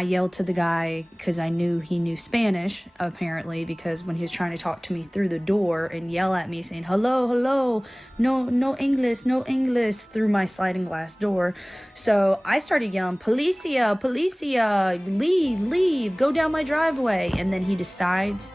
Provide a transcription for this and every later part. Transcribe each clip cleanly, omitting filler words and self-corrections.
I yelled to the guy because I knew he knew Spanish, apparently, because when he was trying to talk to me through the door and yell at me saying, hello, hello, no English, no English, through my sliding glass door. So I started yelling, Policia, Policia, leave, go down my driveway. And then he decides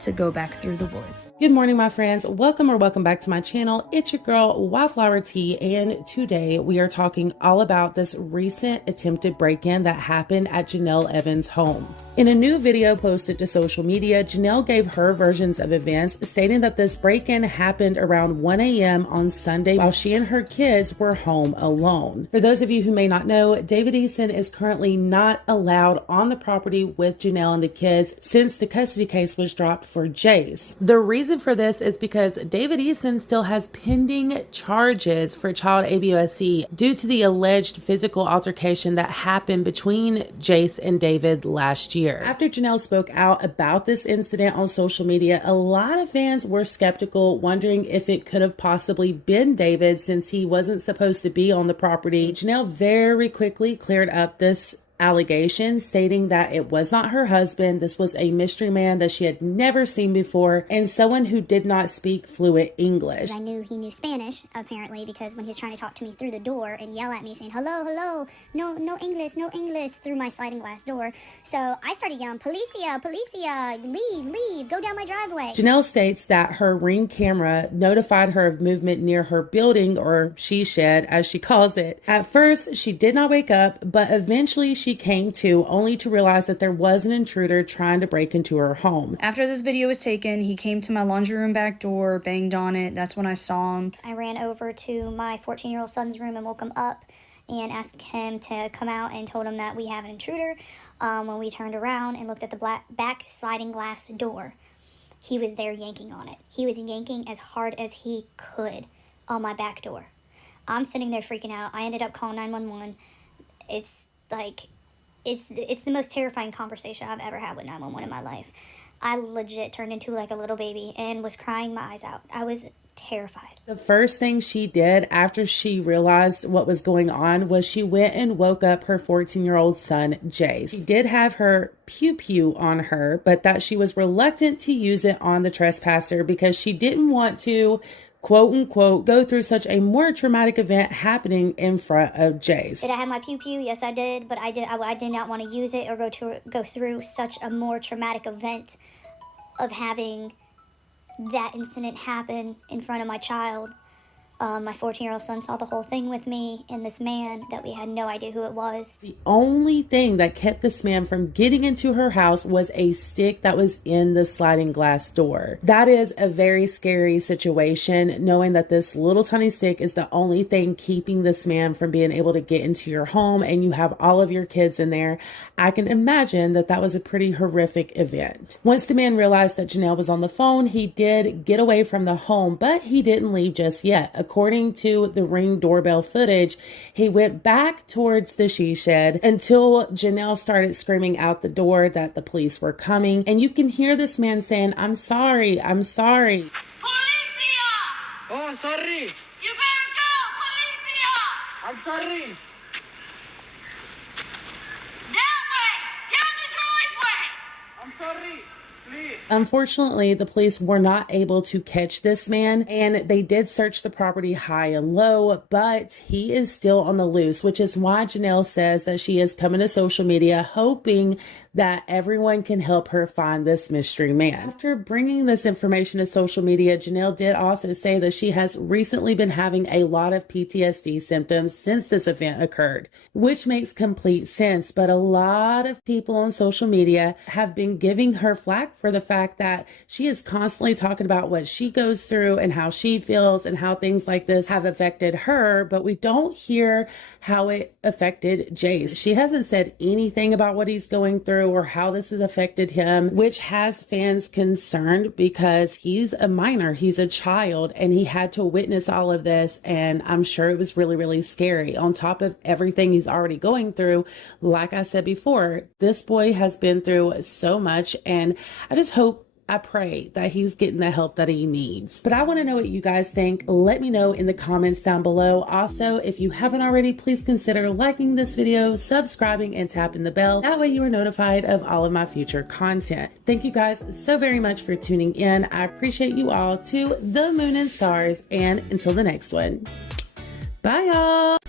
to go back through the woods. Good morning, my friends. Welcome back to my channel. It's your girl, Wildflower Tea, and today we are talking all about this recent attempted break-in that happened at Jenelle Evans' home. In a new video posted to social media, Jenelle gave her versions of events, stating that this break-in happened around 1 a.m. on Sunday while she and her kids were home alone. For those of you who may not know, David Eason is currently not allowed on the property with Jenelle and the kids since the custody case was dropped for JACE. The reason for this is because David Eason still has pending charges for child abuse due to the alleged physical altercation that happened between JACE and David last year. After Jenelle spoke out about this incident on social media, a lot of fans were skeptical, wondering if it could have possibly been David since he wasn't supposed to be on the property. Jenelle very quickly cleared up this allegation, stating that it was not her husband. This was a mystery man that she had never seen before and someone who did not speak fluent English. I knew he knew Spanish, apparently, because when he was trying to talk to me through the door and yell at me saying, hello, hello, no English, no English, through my sliding glass door. So I started yelling, Policia, Policia, leave, go down my driveway. Jenelle states that her Ring camera notified her of movement near her building, or she shed as she calls it. At first, she did not wake up, but eventually she came to, only to realize that there was an intruder trying to break into her home. After this video was taken, he came to my laundry room back door, banged on it. That's when I saw him. I ran over to my 14-year-old son's room and woke him up and asked him to come out and told him that we have an intruder. When we turned around and looked at the back sliding glass door, he was there yanking on it. He was yanking as hard as he could on my back door. I'm sitting there freaking out. I ended up calling 911. It's like, it's the most terrifying conversation I've ever had with 911 in my life. I legit turned into like a little baby and was crying my eyes out. I was terrified. The first thing she did after she realized what was going on was she went and woke up her 14-year-old son, JACE. She did have her pew-pew on her, but that she was reluctant to use it on the trespasser because she didn't want to, quote unquote, go through such a more traumatic event happening in front of JACE. Did I have my pew-pew? Yes, I did, but I did not want to use it or go through such a more traumatic event of having that incident happen in front of my child. My 14-year-old son saw the whole thing with me and this man that we had no idea who it was. The only thing that kept this man from getting into her house was a stick that was in the sliding glass door. That is a very scary situation, knowing that this little tiny stick is the only thing keeping this man from being able to get into your home, and you have all of your kids in there. I can imagine that that was a pretty horrific event. Once the man realized that Jenelle was on the phone, he did get away from the home, but he didn't leave just yet. According to the Ring doorbell footage, he went back towards the she shed until Jenelle started screaming out the door that the police were coming. And you can hear this man saying, I'm sorry, I'm sorry. Policia! Oh, sorry. You better go, Policia! I'm sorry. That way! Down the driveway! I'm sorry. Please. Unfortunately, the police were not able to catch this man, and they did search the property high and low, but he is still on the loose, which is why Jenelle says that she is coming to social media hoping that everyone can help her find this mystery man. After bringing this information to social media, Jenelle did also say that she has recently been having a lot of PTSD symptoms since this event occurred, which makes complete sense, but a lot of people on social media have been giving her flack for the fact that she is constantly talking about what she goes through and how she feels and how things like this have affected her, but we don't hear how it affected JACE. She hasn't said anything about what he's going through or how this has affected him, which has fans concerned because he's a minor, he's a child, and he had to witness all of this, and I'm sure it was really, really scary. On top of everything he's already going through, like I said before, this boy has been through so much, and I just hope I pray that he's getting the help that he needs. But I want to know what you guys think. Let me know in the comments down below. Also, if you haven't already, please consider liking this video, subscribing, and tapping the bell. That way you are notified of all of my future content. Thank you guys so very much for tuning in. I appreciate you all. To the moon and stars, and until the next one. Bye, y'all.